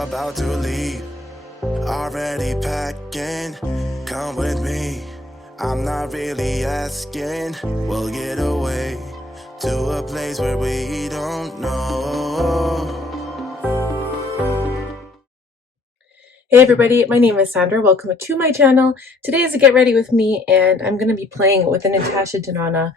about to leave. Already packing, come with me. I'm not really asking. We'll get away to a place where we don't know. Hey everybody, my name is Sandra. Welcome to my channel. Today is a get ready with me, and I'm going to be playing with the Natasha Denona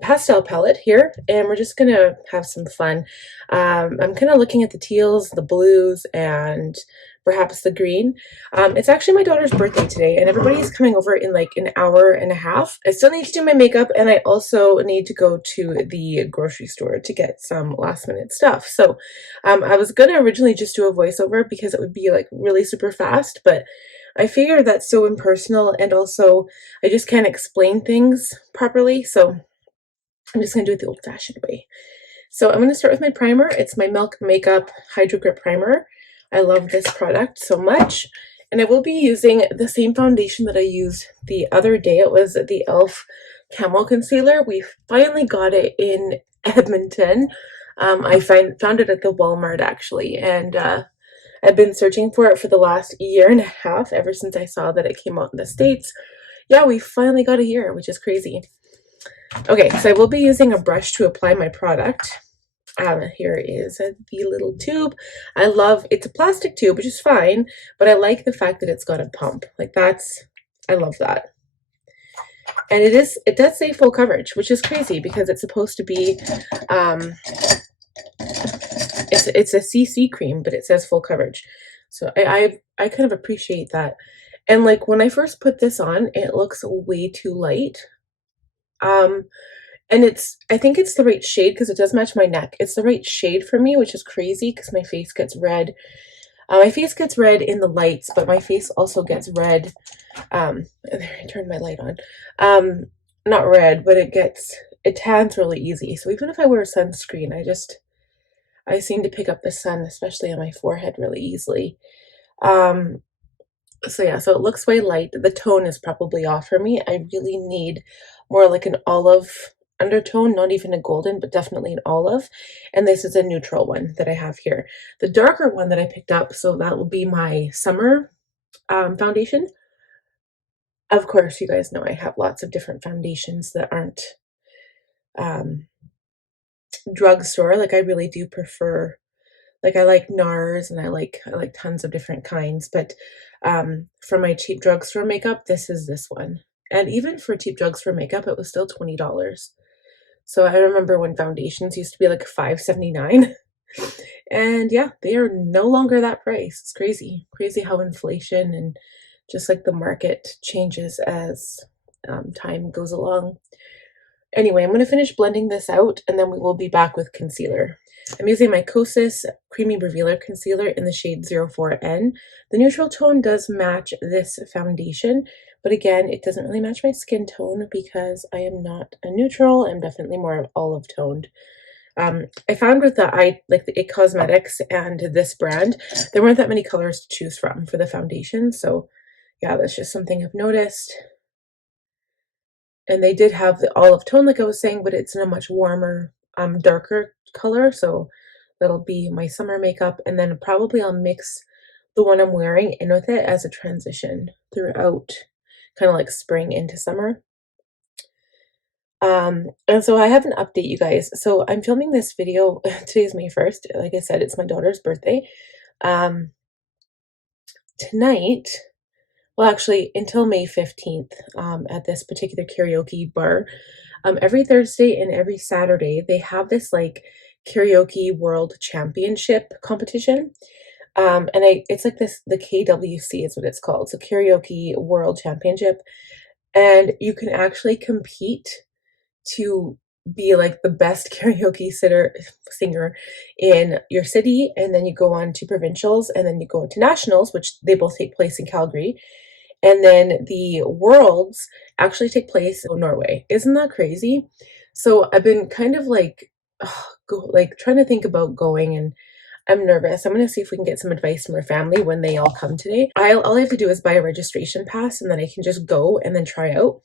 Pastel Palette here, and we're just going to have some fun. I'm kind of looking at the teals, the blues, and perhaps the green. It's actually my daughter's birthday today, and everybody's coming over in like an hour and a half. I still need to do my makeup, and I also need to go to the grocery store to get some last minute stuff. So I was going to originally just do a voiceover because it would be like really super fast, but I figure that's so impersonal, and also I just can't explain things properly, so I'm just going to do it the old-fashioned way. So I'm going to start with my primer. It's my Milk Makeup Hydrogrip Primer. I love this product so much. And I will be using the same foundation that I used the other day. It was the E.L.F. Camo Concealer. We finally got it in Edmonton. I found it at the Walmart actually. And I've been searching for it for the last year and a half, ever since I saw that it came out in the States. Yeah, we finally got it here, which is crazy. Okay, so I will be using a brush to apply my product. Here is the little tube. I love, it's a plastic tube, which is fine, but I like the fact that it's got a pump. Like I love that. And it does say full coverage, which is crazy because it's supposed to be, it's a CC cream, but it says full coverage. So I kind of appreciate that. And like when I first put this on, it looks way too light. And I think it's the right shade because it does match my neck. It's the right shade for me, which is crazy because my face gets red. My face gets red in the lights, but my face also gets red. There, I turned my light on. Not red, but it tans really easy. So even if I wear sunscreen, I seem to pick up the sun, especially on my forehead, really easily. So yeah, so it looks way light. The tone is probably off for me. I really need more like an olive undertone, not even a golden, but definitely an olive. And this is a neutral one that I have here. The darker one that I picked up, so that will be my summer foundation. Of course, you guys know I have lots of different foundations that aren't drugstore. Like I really do prefer, like I like NARS and I like tons of different kinds, but for my cheap drugstore makeup, this is this one. And even for cheap drugstore makeup, it was still $20. So I remember when foundations used to be like $5.79. And yeah, they are no longer that price. It's crazy. Crazy how inflation and just like the market changes as time goes along. Anyway, I'm going to finish blending this out and then we will be back with concealer. I'm using my Kosas Creamy Revealer Concealer in the shade 04N. The neutral tone does match this foundation, but again, it doesn't really match my skin tone because I am not a neutral. I'm definitely more olive toned. I found with the It Cosmetics and this brand, there weren't that many colors to choose from for the foundation. So yeah, that's just something I've noticed. And they did have the olive tone, like I was saying, but it's in a much warmer, darker color. So that'll be my summer makeup. And then probably I'll mix the one I'm wearing in with it as a transition throughout, kind of like spring into summer. And so I have an update, you guys. So I'm filming this video. Today's May 1st. Like I said, it's my daughter's birthday. Tonight, well, actually, until May 15th, at this particular karaoke bar, every Thursday and every Saturday, they have this like karaoke world championship competition. And it's like this, the KWC is what it's called. So karaoke world championship. And you can actually compete to be like the best karaoke singer in your city. And then you go on to provincials and then you go into nationals, which they both take place in Calgary. And then the worlds actually take place in Norway. Isn't that crazy? So I've been kind of like trying to think about going, and I'm nervous. I'm going to see if we can get some advice from our family when they all come today. All I have to do is buy a registration pass and then I can just go and then try out.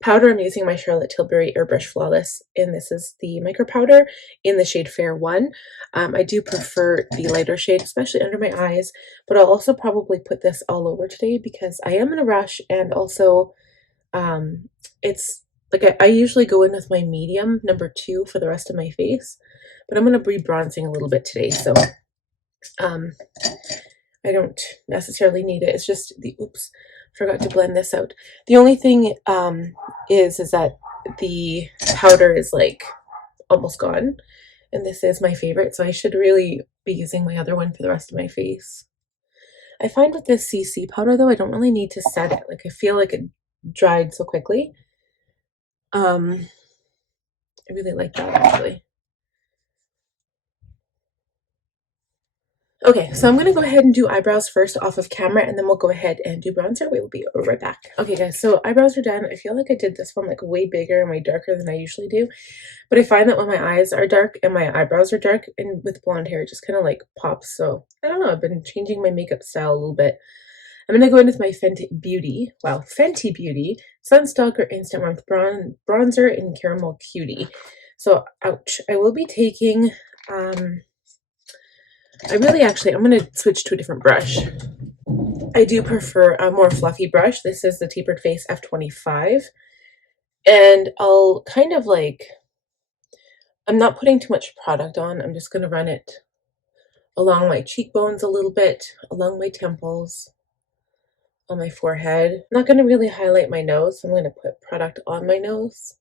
powder, I'm using my Charlotte Tilbury Airbrush Flawless, and this is the micro powder in the shade Fair 1. I do prefer the lighter shade, especially under my eyes, but I'll also probably put this all over today because I am in a rush, and also it's like I usually go in with my medium number 2 for the rest of my face, but I'm going to be bronzing a little bit today, so I don't necessarily need it. It's just the, oops, forgot to blend this out. The only thing is that the powder is like almost gone, and this is my favorite, so I should really be using my other one for the rest of my face. I find with this CC powder though, I don't really need to set it. Like I feel like it dried so quickly. I really like that actually. Okay, so I'm going to go ahead and do eyebrows first off of camera, and then we'll go ahead and do bronzer. We will be right back. Okay guys, so eyebrows are done. I feel like I did this one like way bigger and way darker than I usually do, but I find that when my eyes are dark and my eyebrows are dark, and with blonde hair, it just kind of like pops. So I don't know, I've been changing my makeup style a little bit. I'm going to go in with my Fenty Beauty Sun Stalk'r Instant Warmth Bronzer in Caramel Cutie. So, ouch. I will be taking, I'm going to switch to a different brush. I do prefer a more fluffy brush. This is the Tapered Face F25. And I'll kind of like, I'm not putting too much product on. I'm just going to run it along my cheekbones a little bit, along my temples, on my forehead. I'm not going to really highlight my nose, so I'm going to put product on my nose.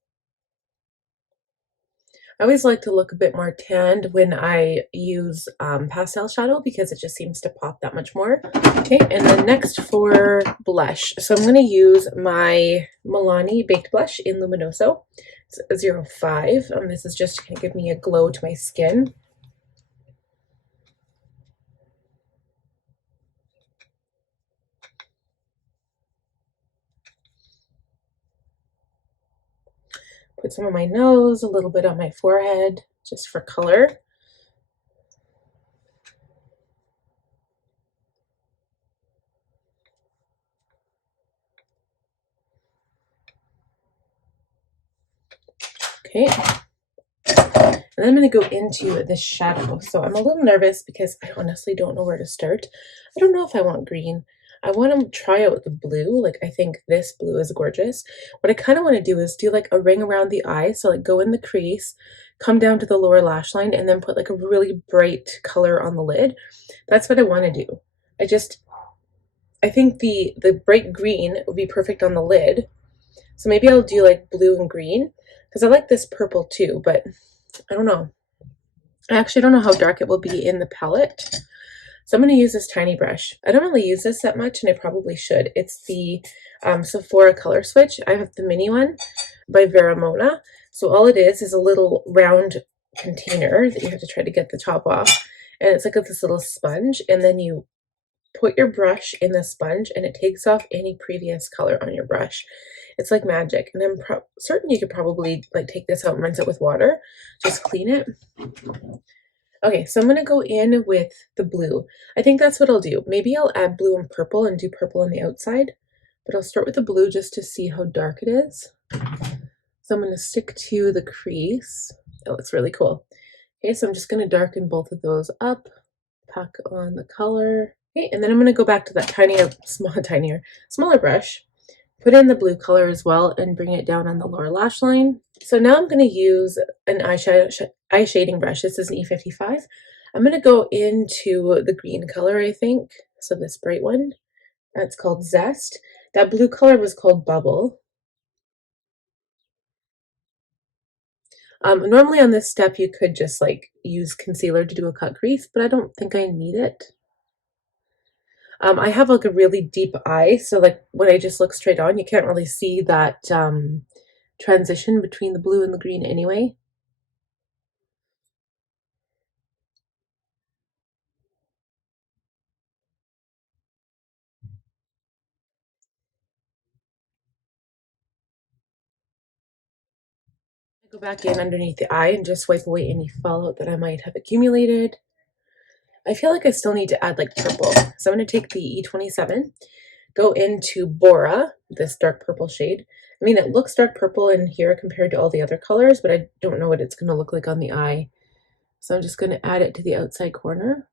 I always like to look a bit more tanned when I use pastel shadow because it just seems to pop that much more. Okay, and then next for blush. So I'm going to use my Milani Baked Blush in Luminoso. It's a 05. This is just going to give me a glow to my skin. Put some on my nose, a little bit on my forehead, just for color. Okay. And then I'm going to go into the shadow. So I'm a little nervous because I honestly don't know where to start. I don't know if I want green. I want to try out the blue. Like, I think this blue is gorgeous. What I kind of want to do is do like a ring around the eye. So like go in the crease, come down to the lower lash line, and then put like a really bright color on the lid. That's what I want to do. I think the bright green would be perfect on the lid. So maybe I'll do like blue and green because I like this purple too, but I don't know. I actually don't know how dark it will be in the palette. So I'm going to use this tiny brush. I don't really use this that much, and I probably should. It's the Sephora Color Switch. I have the mini one by Veramona. So all it is a little round container that you have to try to get the top off. And it's like this little sponge, and then you put your brush in the sponge, and it takes off any previous color on your brush. It's like magic, and I'm certain you could probably like take this out and rinse it with water. Just clean it. Okay, so I'm going to go in with the blue. I think that's what I'll do. Maybe I'll add blue and purple and do purple on the outside, but I'll start with the blue just to see how dark it is. So I'm going to stick to the crease. It looks really cool. Okay, so I'm just going to darken both of those up, pack on the color. Okay, and then I'm going to go back to that smaller brush, put in the blue color as well, and bring it down on the lower lash line. So now I'm going to use an eye shading brush. This is an E55. I'm going to go into the green color, I think. So this bright one, that's called Zest. That blue color was called Bubble. Normally on this step, you could just like use concealer to do a cut crease, but I don't think I need it. I have like a really deep eye, so like when I just look straight on, you can't really see that transition between the blue and the green anyway. I go back in underneath the eye and just wipe away any fallout that I might have accumulated. I feel like I still need to add like purple, so I'm going to take the E27, go into Bora, this dark purple shade, I mean, it looks dark purple in here compared to all the other colors, but I don't know what it's going to look like on the eye. So I'm just going to add it to the outside corner.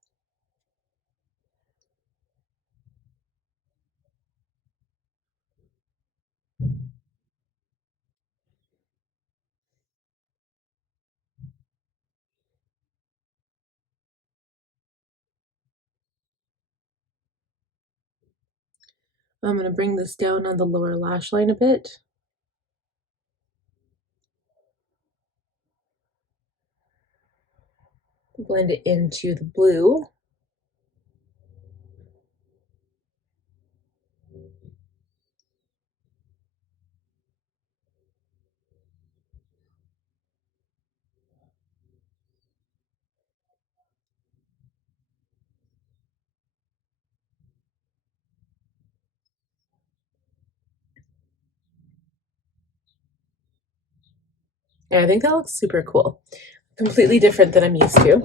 I'm going to bring this down on the lower lash line a bit. Blend it into the blue. Yeah, I think that looks super cool. Completely different than I'm used to.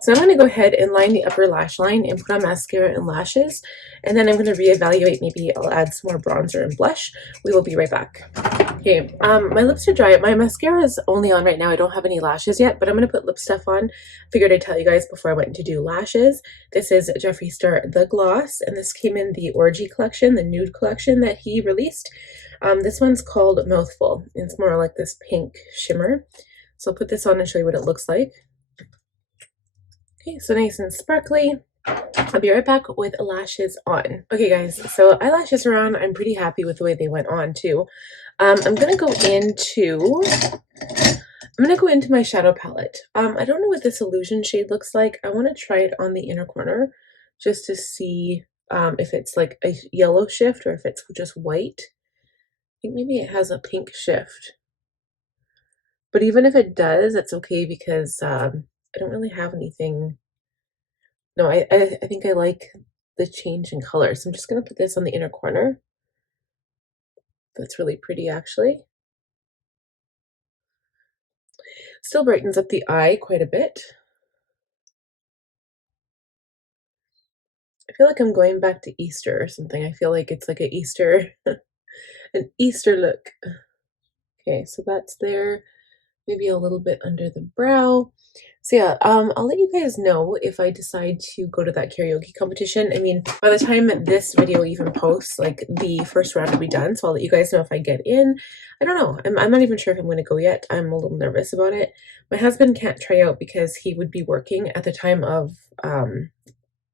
So I'm going to go ahead and line the upper lash line and put on mascara and lashes, and then I'm going to reevaluate. Maybe I'll add some more bronzer and blush. We will be right back. Okay, my lips are dry. My mascara is only on right now. I don't have any lashes yet, but I'm going to put lip stuff on. Figured I'd tell you guys before I went to do lashes. This is Jeffree Star The Gloss, and this came in the Orgy collection, the nude collection that he released. This one's called Mouthful. It's more like this pink shimmer. So I'll put this on and show you what it looks like. Okay, so nice and sparkly. I'll be right back with lashes on. Okay guys, so eyelashes are on. I'm pretty happy with the way they went on too. I'm gonna go into my shadow palette. I don't know what this illusion shade looks like. I want to try it on the inner corner just to see if it's like a yellow shift or if it's just white. I think maybe it has a pink shift. But even if it does, it's okay because I don't really have anything. No, I think I like the change in color. So I'm just going to put this on the inner corner. That's really pretty, actually. Still brightens up the eye quite a bit. I feel like I'm going back to Easter or something. I feel like it's like an Easter look. Okay, so that's there. Maybe a little bit under the brow. So yeah, I'll let you guys know if I decide to go to that karaoke competition. I mean, by the time this video even posts, like the first round will be done. So I'll let you guys know if I get in. I don't know. I'm not even sure if I'm going to go yet. I'm a little nervous about it. My husband can't try out because he would be working at the time of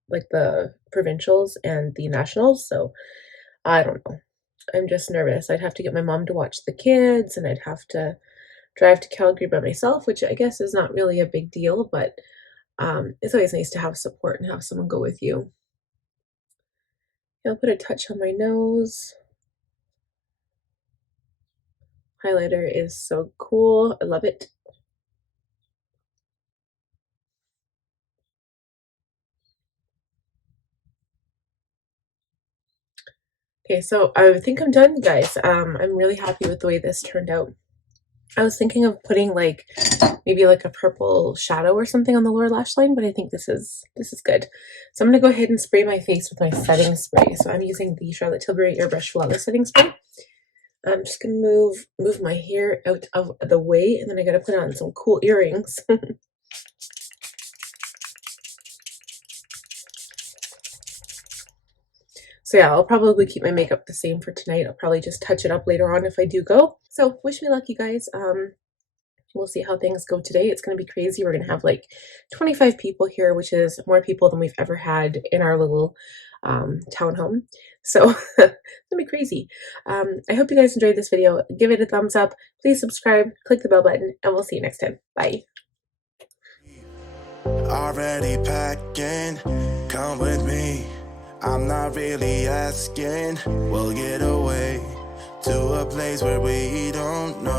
like the provincials and the nationals. So I don't know. I'm just nervous. I'd have to get my mom to watch the kids, and I'd have to drive to Calgary by myself, which I guess is not really a big deal, but it's always nice to have support and have someone go with you. I'll put a touch on my nose. Highlighter is so cool. I love it. Okay, so I think I'm done, guys. I'm really happy with the way this turned out. I was thinking of putting like maybe like a purple shadow or something on the lower lash line, but I think this is good. So I'm gonna go ahead and spray my face with my setting spray. So I'm using the Charlotte Tilbury Airbrush Flawless Setting Spray. I'm just gonna move my hair out of the way, and then I gotta put on some cool earrings. So yeah, I'll probably keep my makeup the same for tonight. I'll probably just touch it up later on if I do go. So wish me luck, you guys. We'll see how things go today. It's going to be crazy. We're going to have like 25 people here, which is more people than we've ever had in our little townhome. So it's going to be crazy. I hope you guys enjoyed this video. Give it a thumbs up. Please subscribe, click the bell button, and we'll see you next time. Bye. Already packing, come with me. I'm not really asking. We'll get away to a place where we don't know.